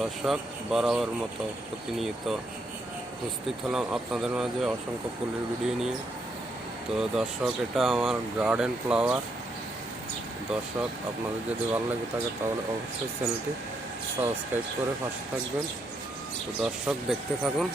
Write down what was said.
দর্শক বরাবর মতো প্রতিনিয়ত উপস্থিত হলাম আপনাদের মাঝে অসংখ্য ফুলের ভিডিও নিয়ে। তো দর্শক, এটা আমার গার্ডেন ফ্লাওয়ার। দর্শক, আপনাদের যদি ভালো লাগে থাকে তাহলে অবশ্যই চ্যানেলটি সাবস্ক্রাইব করে পাশে থাকবেন। তো দর্শক, দেখতে থাকুন।